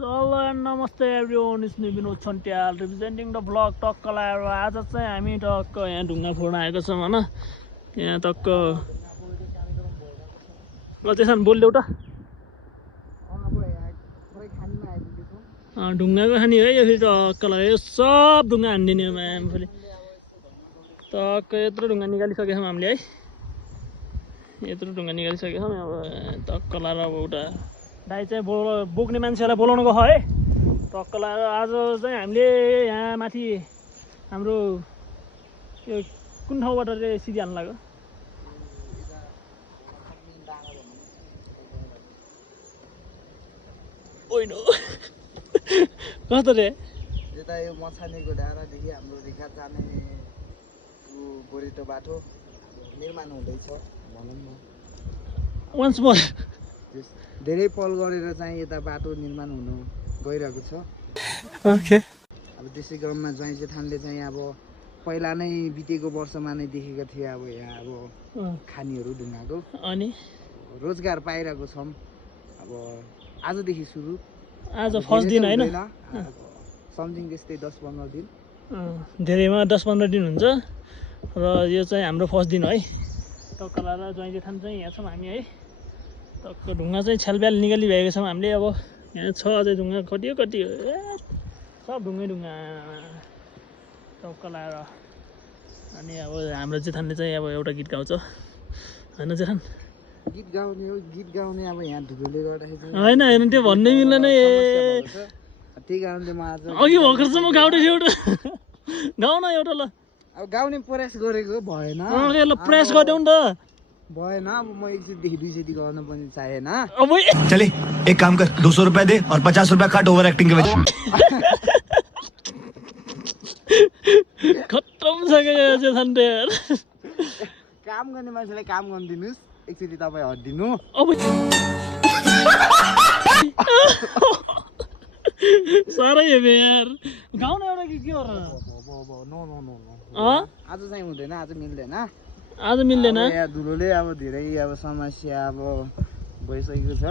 Hello and namaste everyone, it's me Vinod Chantial representing the vlog टक्कलाएर आज चाहिँ हामी टक्क यहाँ ढुङ्गा फोड्न आएको छौँ हैन यहाँ टक्क ल त्यसमा बोल्दै उता ढुङ्गाको खानी है यो फेरि टक्कलाई यो सब ढुङ्गा हान्दिने हो म्याम फेरि टक्क यत्रो ढुङ्गा निकालिसकेका छौँ हामीले है यत्रो ढुङ्गा निकालिसकेका छौँ अब टक्कलाएर अब उता दाइ चाहिँ बोक्ने मान्छेलाई बोलाउनु गयो है टक्कलाएर आज चाहिँ हामीले यहाँ माथि हाम्रो यो कुन ठाउँबाट चाहिँ सिधी हाल्नु लाग्यो ओइन कस्तो रे यता यो मछानेको डाँडादेखि हाम्रो रेखा जाने गोरेटो बाटो निर्माण हुँदैछ भनौँ न वन्स मोर धेरै पहल गरेर चाहिँ यता बाटो निर्माण हुनु गइरहेको छ ओके अब त्यसै क्रममा ज्वाइँ जेठानले चाहिँ अब पहिला नै बितेको वर्षमा नै देखेको थिए अब यहाँ अब खानीहरू ढुङ्गाको अनि रोजगार पाइरहेको छौँ अब आजदेखि सुरु आज फर्स्ट दिन हैन समथिङ त्यस्तै 10-15 दिन धेरैमा 10-15 दिन हुन्छ र यो चाहिँ हाम्रो फर्स्ट दिन है टक्कलाएर ज्वाइँ जेठान चाहिँ यहाँ छौँ हामी है टक्क ढुङ्गा चाहिँ छ्यालब्याल निकालिरहेको छौँ हामीले अब यहाँ छ अझै ढुङ्गा कटियो सब ढुङ्गै ढुङ्गा टक्कलाएर अनि अब हाम्रो जेठानले चाहिँ अब एउटा गीत गाउँछ होइन जेठान गीत गाउने अब यहाँ धुलोले गर्दाखेरि होइन त्यो भन्नै मिल्दैन ए त्यही कारणले म आज अघि भर्खरसम्म गाउँदै थियो एउटा गाउन एउटा ल अब गाउने प्रयास गरेको भएन ल प्रेस गरिदेऊ नि त भएन अब म एकचोटिदेखि दुईचोटि गर्न पनि चाहेन अब चले एक काम कर 200 रुपए दे और 50 रुपए काट ओवर एक्टिंग के वजह खत्तम छ क्या जेठान त यार काम गर्ने मान्छेलाई काम गर्न दिनुस् एकचोटि तपाईँ हट्दिनु अब साह्रै हेबे यार गाउन एउटा के हो र आज चाहिँ हुँदैन आज मिल्दैन आज मिल्दैन यहाँ धुलोले अब धेरै अब समस्या अब भइसकेको छ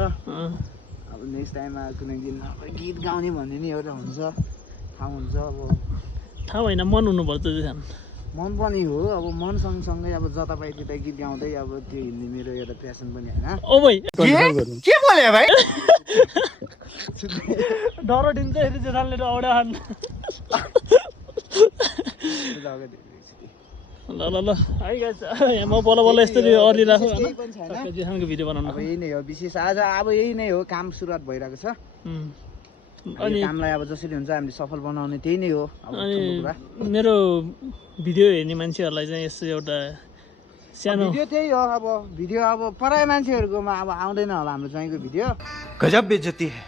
अब नेक्स्ट टाइममा कुनै दिन अब गीत गाउने भन्ने नि एउटा हुन्छ थाहा हुन्छ अब थाहा होइन मन हुनुपर्छ जेठान मन पनि हो अब मन सँगसँगै अब जतापाइ त्यता गीत गाउँदै अब त्यो हिँड्ने मेरो एउटा प्यासन पनि होइन ओ भाइ के बोले भाई डर दिन्छ फेरि जेठानले औडा हान् ल ल ल है गाइस यहाँ म बल्ल बल्ल यसरी अरिरहेको होइन जेठानको भिडियो बनाउनु अब यही नै हो विशेष आज अब यही नै हो काम सुरुवात भइरहेको छ अनि कामलाई अब जसरी हुन्छ हामीले सफल बनाउने त्यही नै हो अनि मेरो भिडियो हेर्ने मान्छेहरूलाई चाहिँ यस्तो एउटा सानो भिडियो त्यही हो अब भिडियो अब पराय मान्छेहरूकोमा अब आउँदैन होला हाम्रो ज्वाइँको भिडियो गजब बेइज्जती है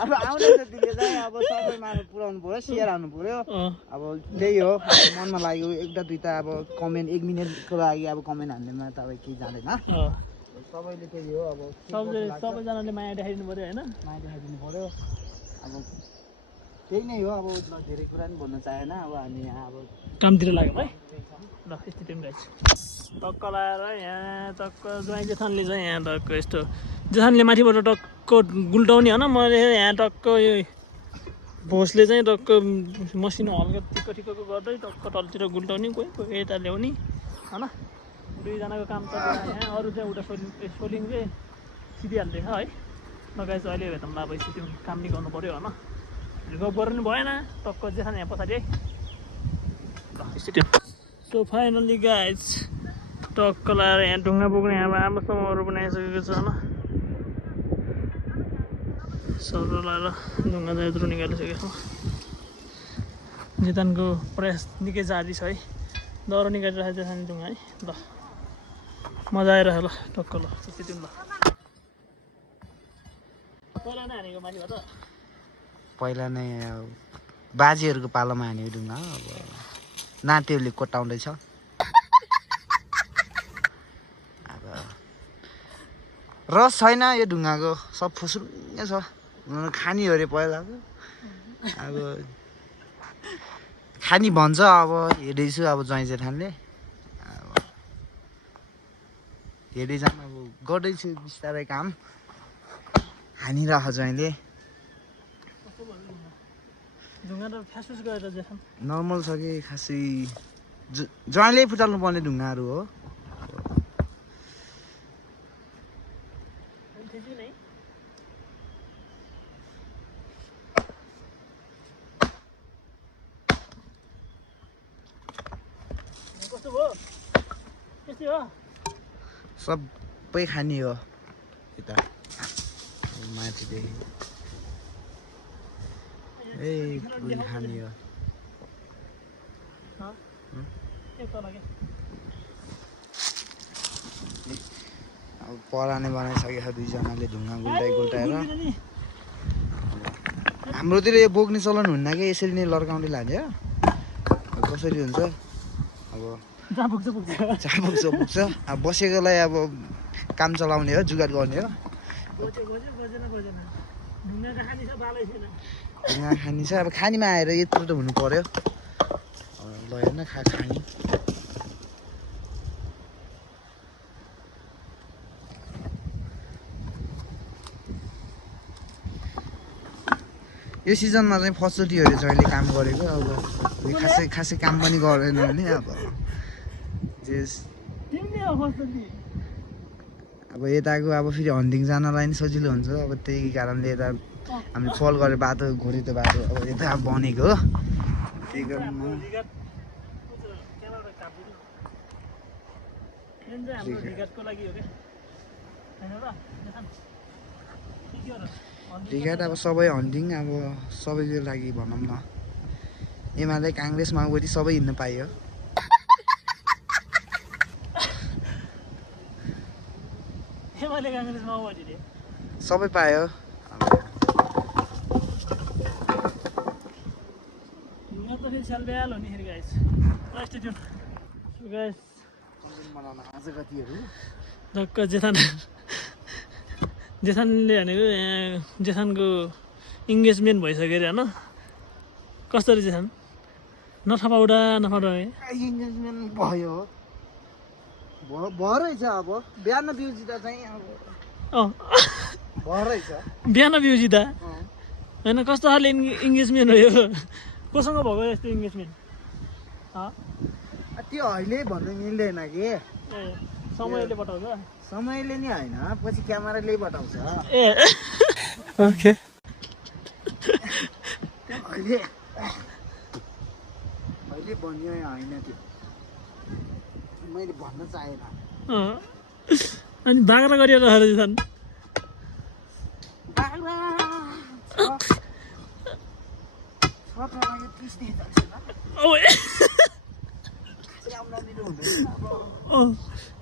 अब आउने जतिले चाहिँ अब सबैमा पुऱ्याउनु पर्यो सेयर हाल्नु पर्यो अब त्यही हो मनमा लाग्यो एउटा दुईटा अब कमेन्ट 1 मिनटको लागि अब कमेन्ट हान्नेमा तपाईँ केही जाँदैन सबैले त्यही हो अब सबैजनाले माया देखाइदिनु पर्यो होइन माया देखाइदिनु पर्यो अब त्यही नै हो अब धेरै कुरा पनि भन्न चाहेन अब हामी यहाँ अब कामतिर लाग्यो है ल यति टाइम गाइस टक्क लगाएर यहाँ टक्क ज्वाइँ जेठानले चाहिँ यहाँ टक्क यस्तो जेठानले माथिबाट टक्क गुल्टाउने होइन मैले यहाँ टक्क यो भोसले चाहिँ टक्क मसिनो हल्का टिक्क टिक्कको गर्दै टक्क तलतिर गुल्टाउने कोही यता ल्याउने होइन दुईजनाको काम त यहाँ अरू चाहिँ उता सोलिङ चाहिँ सिधिहाल्दैछ है नगाएछ अहिले भेटौँ अब त्यो काम नि गर्नु पऱ्यो होइन गफ गर्नु नि भएन टक्क जेठान यहाँ पछाडि है ल सो फाइनल्ली गाइज टक्क लगाएर यहाँ ढुङ्गा बोक्ने अब आमासँगहरू पनि आइसकेको छ होइन सर लगाएर ढुङ्गा चाहिँ यत्रो निकालिसकेको छौँ जेठानको प्रयास निकै जारी छ है दह्रो निकालिरहेको जेठान ढुङ्गा है ल मजा आइरहेको ल टक्क ल त्यति ल पहिला नै हानेको माथिबाट पहिला नै बाजेहरूको पालोमा हान्यो ढुङ्गा अब नातिहरूले कोटाउँदैछ अब रस छैन यो ढुङ्गाको सब फुसुङ्गै छ खानी हो अरे पहिलाको अब खानी भन्छ अब हेर्दैछु अब ज्वाइँ जेठानले अब हेर्दै जानु अब गर्दैछु बिस्तारै काम हानिरह ज्वाइँले ढुङ्गा त फ्यासफुस गरेर जेठान नर्मल छ कि खासै ज्वाइँले फुटाल्नु पर्ने ढुङ्गाहरू हो कस्तो भयो त्यस्तै हो सबै खाने हो यता माथिदेखि ए पुरै खाने हो अब पराने बनाइसकेको छ दुईजनाले ढुङ्गा गुल्टाएर हाम्रोतिर यो बोक्ने चलन हुन्न कि यसरी नै लड्काउँदै लान्छ कसरी हुन्छ अब जहाँ पुग्छ अब बसेकोलाई अब काम चलाउने हो जुगाड गर्ने हो ढुङ्गा खानी छ अब खानीमा आएर यत्रो त हुनु पर्यो ल हेर्न खानी यो सिजनमा चाहिँ फर्स्टचोटि हो जहिले काम गरेको अब खासै काम पनि गरेन भने अब अब यताको अब फेरि हन्टिङ जानलाई नि सजिलो हुन्छ अब त्यही कारणले यता हामीले फल गरेर बाटो घोरेको बाटो अब यता बनेको हो त्यही कारण टिकट अब सबै हन्टिङ अब सबैको लागि भनौँ न एमाले काङ्ग्रेस माओवादी सबै हिँड्नु पाइयो सबै पायो धक्क जेठानले भनेको जेठानको इङ्गेजमेन्ट भइसक्यो अरे होइन कस्तो रे जेठान नफाउडा इङ्गेजमेन्ट भयो भएछ अब बिहान बिउजिँदा चाहिँ अब भएछ बिहान बिउजिँदा होइन कस्तो खाले इङ्गेजमेन्ट हो यो कोसँग भएको यस्तो इङ्गेजमेन्ट त्यो अहिले भन्नु मिल्दैन कि समयले बताउँछ समयले नि होइन पछि क्यामेराले बताउँछ ए ओके अहिले भन्यो होइन त्यो मैले भन्न चाहेन अनि बाख्रा गरिएर छन्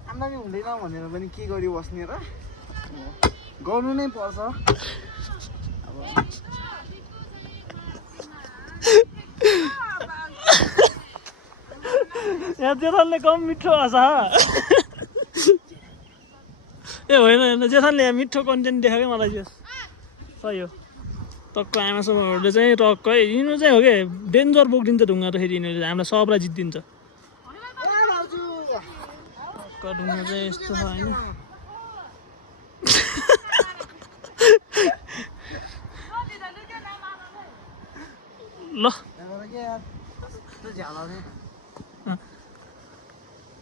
आम्दानी हुँदैन भनेर पनि के गरी बस्ने र गर्नु नै पर्छ अब यहाँ जेठानले कम मिठो आछ ए होइन जेठानले यहाँ मिठो कन्टेन्ट देखाएकै मलाई चाहिँ सही हो टक्क आमासँगहरूले चाहिँ टक्कै यिनीहरू चाहिँ हो कि डेन्जर बोकिदिन्छ ढुङ्गा त फेरि यिनीहरूले हामीलाई सबलाई जित्दिन्छ ढुङ्गा चाहिँ यस्तो छ होइन ल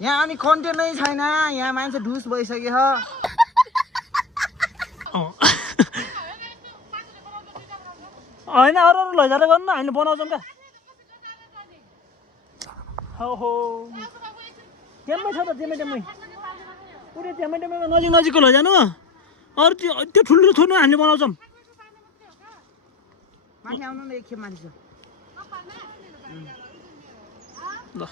यहाँ अनि कन्टेन्ट नै छैन यहाँ मान्छे ढुस भइसक्यो होइन अरू लैजाएर गर्नु हामीले बनाउँछौँ क्या हो ट्याम्मै छ त ट्याम्मै पुरै ट्याम्मै नजिकको लैजानु अरू त्यो ठुलो थुर्नु हामीले बनाउँछौँ माथि आउनु न एकखेप माथि छ ल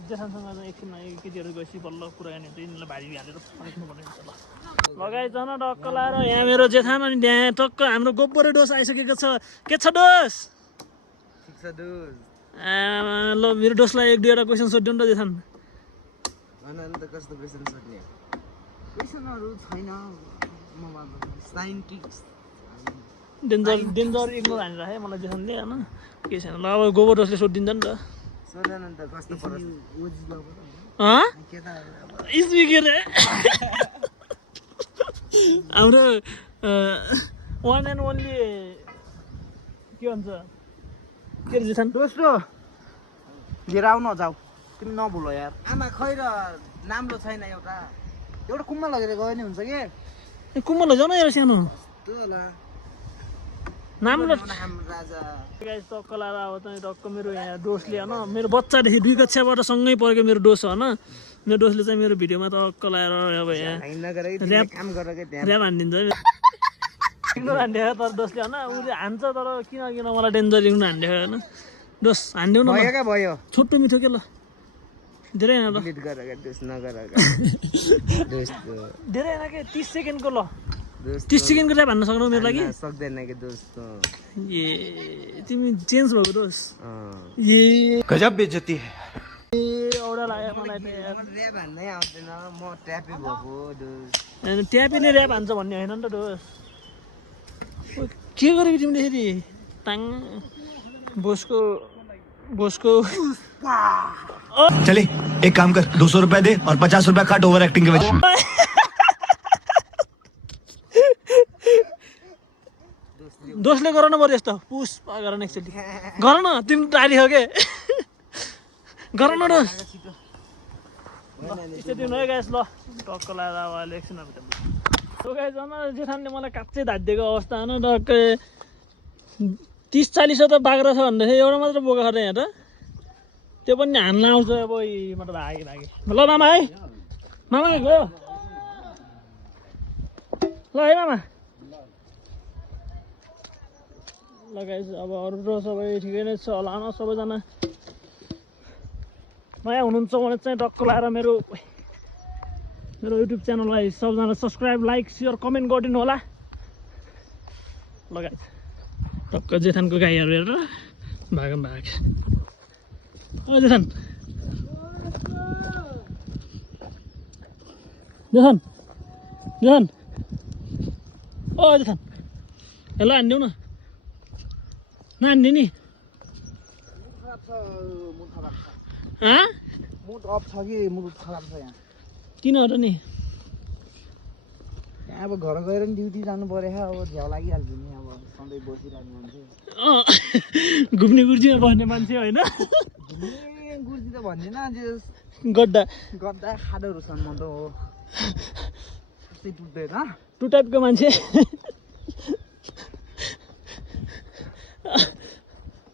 जेठानसँग एकछिन केटीहरू गएपछि बल्ल कुराकानी हुन्छ यिनीहरूलाई भारी हालेर राख्नुपर्ने हुन्छ ल लगाइजन टक्क लाएर यहाँ मेरो जेठान अनि त्यहाँ टक्क हाम्रो गोबरे डोस आइसकेको छ के छ डोस ल मेरो डोसलाई एक दुईवटा क्वेसन सोधिदिउँ न त जेठान डेन्जर इग्नोर हानेर है मलाई जेठानले होइन के छैन ल अब गोबर डोसले सोधिदिन्छ नि त हाम्रो वान एन्ड ओन्ली के भन्छ के जेठान दोस्रो लिएर आउन जाऊ तिमी नभुल यार आमा खै र राम्रो छैन एउटा कुम्मा लगेर गयो नि हुन्छ कि कुम्मा लैजाऊ न एउटा सानो त्यो होला नाम ल राजा गाइस टक्क लाएर अब चाहिँ टक्क मेरो यहाँ डोसले होइन मेरो बच्चादेखि 2 कक्षाबाट सँगै परेको मेरो डोस होइन मेरो डोसले चाहिँ मेरो भिडियोमा टक्क लाएर अब यहाँ काम गरेकै त्यहाँ ऱ्याप हानिदिन्छ हानिदिएको तर डोसले होइन उसले हान्छ तर किन मलाई डेन्जर रिङ हानिदिएको होइन डोस हानिदेऊ न भयो क्या भयो छोटो मिठो के ल धेरै होइन ल डिलिट गरेर दोस्त नगरेर दोस्त धेरै होइन के 30 सेकेन्डको ल 30 सेकेन्डको ऱ्याप हान्न सक्नौ मेरो लागि सक्दैन के दोस्त ए तिमी चेन्ज भएको डोस ए गजब बेइज्जती है ए औडा लाग्यो मलाई त यार ऱ्याप हान्नै आउँदैन म ट्यापी भएको दोस्त अनि ट्यापीले ऱ्याप हान्छ भन्ने होइन नि त डोस के गरेको तिमीले फेरि टाङ बोसको चले एक काम कर 200 रुपए दे और 50 रुपए काट ओवर एक्टिंग के वजह दोस्टले गर न बरु यस्तो पुस गर न एकचोटि गर न तिमी टाढी हो के गर न डोस यस्तो तिमी है गाइस ल टक्क लाएर अब अहिले एकछिन सो गाइस जन जेठानले मलाई काच्चै धादिदिएको अवस्था होइन टक्कै 30-40 त बाख्रा छ भन्दाखेरि एउटा मात्र बोका खरे यहाँ त त्यो पनि हान्न आउँछ अब मतलब भागे ल मामा है मामा गयो ल है मामा ल गाइस अब अरू सबै ठिकै नै छ होला न सबैजना नयाँ हुनुहुन्छ भने चाहिँ टक्क लाएर मेरो युट्युब च्यानललाई सबैजना सब्सक्राइब लाइक सेयर कमेन्ट गरिदिनु होला ल गाइस टक्क जेठानको गाईहरू हेरेर भाग जेठान ओ जेठान हेलो हानिदेऊ न नान्ने नि मुड अफ छ कि मुड खराब छ यहाँ किनहरू नि यहाँ अब घर गएर नि ड्युटी जानु पऱ्यो अब झ्याउ लागिहाल्छ नि अब सधैँ बसिरहने मान्छे घुम्ने गुर्जीमा बस्ने मान्छे होइन गुर्जी त भन्दैन गड्डा खाडोहरू सम्बन्ध हो त्यस्तै टुट्दैन टु टाइपको मान्छे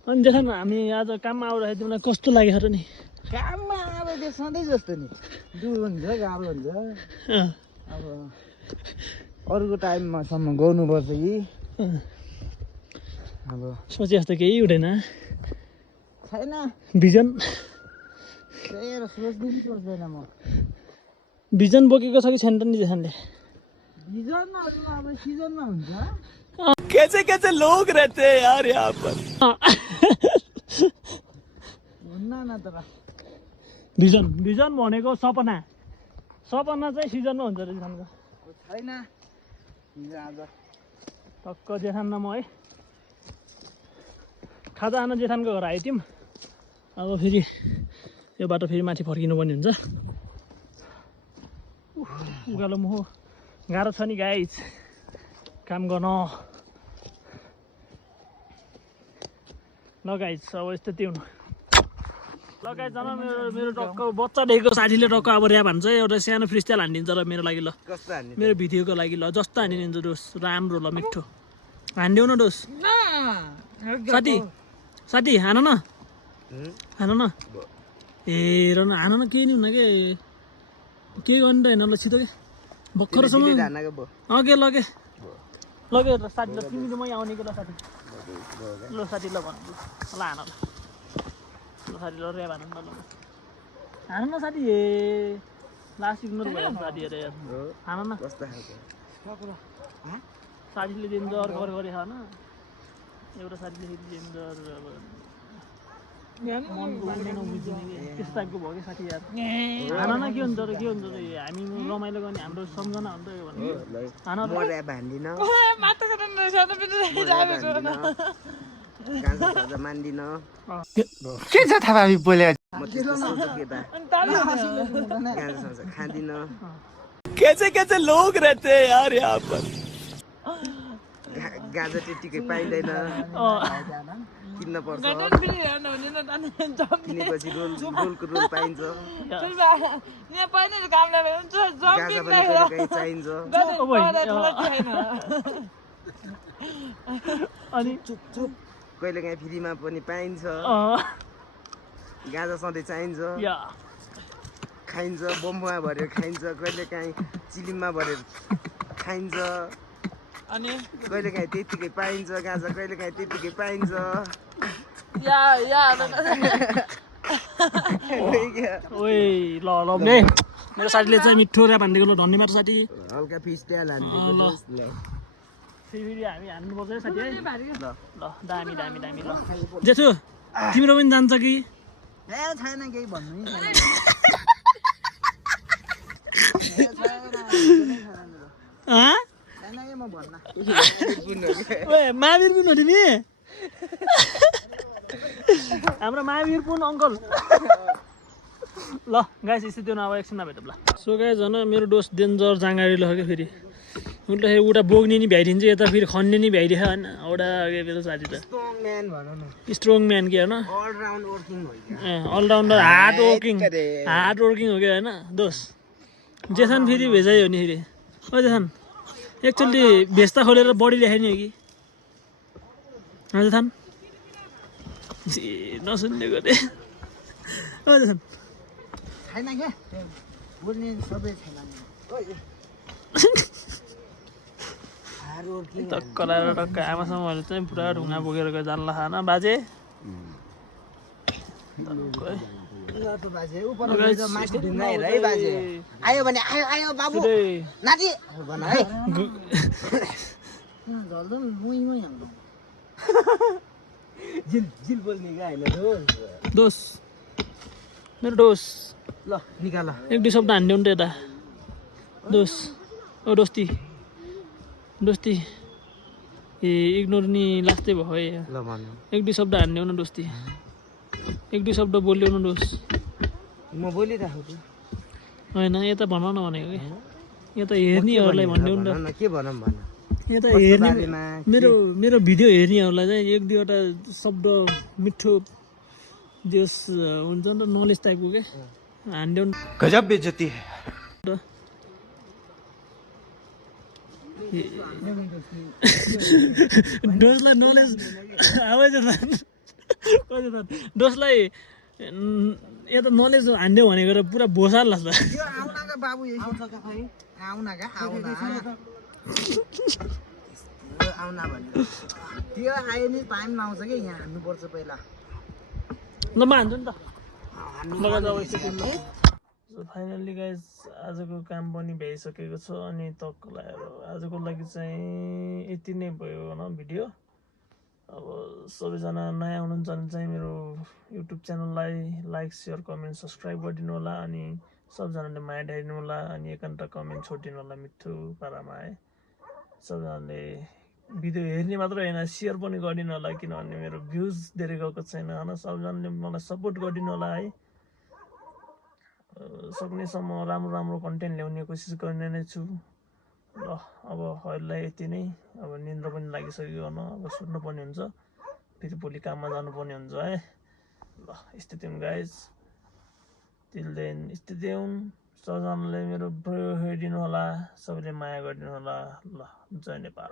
अनि जेठान हामी आज काममा आउँदाखेरि तिमीलाई कस्तो लाग्यो र नि काममा अब त्यो सधैँ जस्तो नि दुःख हुन्छ गाह्रो हुन्छ अब अरूको टाइममासम्म गर्नुपर्छ कि अब सोचे जस्तो केही हुँदैन छैन भिजन त्यही सोच्दैन म भिजन बोकेको छ कि छैन त नि जेठानले भिजनमा अब सिजनमा हुन्छ कैसे लोग रहते हैं यार यहाँ पर हुन्न न तर भिजन भनेको सपना चाहिँ सिजनमा हुन्छ अरे जेठानको छैन हिजो आज टक्क जेठान न म है खाजा खान जेठानको घर आयो थियौँ अब फेरि यो बाटो फेरि माथि फर्किनु पर्ने हुन्छ उकालो मुखो गाह्रो छ नि गाइस काम गर्न ल गाइस अब यस्तो त्यो ल गाइस जान मेरो टक्क बच्चादेखिको साथीले टक्क अब ऱ्याप हान्छ एउटा सानो फ्रिस्टाइल हानिदिन्छ र मेरो लागि ल मेरो भिडियोको लागि ल जस्तो हानिदिन्छ डोस राम्रो ल मिठो हानिदेऊ न डोस साथी हान न ए र न हान न केही नि हुन्न के गर्नु त होइन ल छिटो के भर्खरसम्म अघि लगे साथी ल तिमीले मै आउने कि ल साथी ल भन्नु ल हान ल साथी ल ऱ्याप हान न साथी ए लास्ट इग्नोर भयो साथीहरू यार हान न साथीले डेन्जर गरे खान एउटा साथीले डेन्जर अब त्यस्तो टाइपको भयो कि साथी यार हान न के हुन्छ र हामी रमाइलो गर्ने हाम्रो सम्झना हुन्छ यो भन्ने हान के छ थाहा हामी बोले खाँदिन कैसे कैसे लोग रहते हैं यार यहाँ पर गाजा त्यतिकै पाइँदैन किन्न पर्छ किनेपछि रोलको रोल पाइन्छ गाजा पनि कहिलेकाहीँ चाहिन्छ अनि कहिलेकाहीँ फ्रीमा पनि पाइन्छ गाजा सधैँ चाहिन्छ खाइन्छ बम्बुमा भरेर खाइन्छ कहिलेकाहीँ चिलिममा भरेर खाइन्छ अनि कहिलेकाहीँ त्यतिकै पाइन्छ गाजा कहिलेकाहीँ त्यतिकै पाइन्छ ओइ ल मेरो साथीले चाहिँ मिठो ऱ्याप हानिदिएको ल धन्यवाद साथी हल्का फिस्टाइल हानिदिएको फेरि हामी हान्नुपर्छ है साथी है ल दामी दामी दामी ल जेठो तिम्रो पनि जान्छ कि छैन केही भन्नु महावीर पुन हो तिमी हाम्रो महावीर पुन अङ्कल ल गाइस स्थिति अब एकछिन नभेट ल सो गाइस झन् मेरो डोस डेन्जर जाँगाडी ल क्या फेरि उल्टा उता बोक्ने नि भ्याइदिन्छ यता फेरि खन्ने नि भ्याइदिएछ होइन एउटा मेरो साथी त स्ट्रङ म्यान के होइन अलराउन्डर हार्ड वर्किङ हो क्या होइन दोस जेसन फेरि भेजाइ हो नि फेरि ओ जेसन एकचोटि भेस्ता खोलेर बडी देखाइने हो कि जेसन नसुन्ने गरे ओ जेसन छैन क्या बोल्ने सबै छैन टक्क लगाएर टक्क आमासँग चाहिँ पुरा ढुङ्गा बोकेर गयो जान्ला खान बाजे आयो भने आयो आयो बाबु नाति भन है झिल बोल्ने क्या होइन दोस मेरो दोस ल निकाल एक दुई शब्द हान्ने नि त यता दोस ओ दोस्ती दोस्ती ए इग्नोर नि लास्टै भयो है ल भन्नु एक दुई शब्द हान्ने हो न दोस्ती एक दुई शब्द बोल्यो न दोस म बोलिरहेको छु होइन यता भन न भनेको कि यता हेर्नेहरूलाई भन्ने हो नि त के भनौँ भन यता हेर्ने मेरो भिडियो हेर्नेहरूलाई चाहिँ एक दुईवटा शब्द मिठो जस हुन्छ नि त नलेज टाइपको के हान्देऊ गजब बेइज्जती है डोसलाई नलेज आवाज डोसलाई यता नलेज हान्दियो भनेको त पुरा भोसार लाग्छ बाबु आउनका आउन त्यो आयो नि टाइममा आउँछ कि यहाँ हान्नुपर्छ पहिला ल म हान्छु नि त फाइनल्ली गाइज आजको काम पनि भ्याइसकेको छ अनि तकलाई आजको लागि चाहिँ यति नै भयो होइन भिडियो अब सबैजना नयाँ हुनुहुन्छ भने चाहिँ मेरो युट्युब च्यानललाई लाइक सेयर कमेन्ट सब्सक्राइब गरिदिनु होला अनि सबजनाले माया ढाइदिनु होला अनि एकान्त कमेन्ट छोडिदिनु होला मिठो पारामा है सबजनाले भिडियो हेर्ने मात्र होइन सेयर पनि गरिदिनु होला किनभने मेरो भ्युज धेरै गएको छैन होइन सबजनाले मलाई सपोर्ट गरिदिनु होला है सक्नेसम्म राम्रो राम्रो कन्टेन्ट ल्याउने कोसिस गर्ने नै छु ल अब अहिलेलाई यति नै अब निन्द्रा पनि लागिसक्यो होइन अब सुत्नुपर्ने हुन्छ फेरि भोलि काममा जानुपर्ने हुन्छ है ल स्थिति गाइज टिल देन स्थिति सबजनाले मेरो हेरिदिनु होला सबैले माया गरिदिनु होला ल जय नेपाल।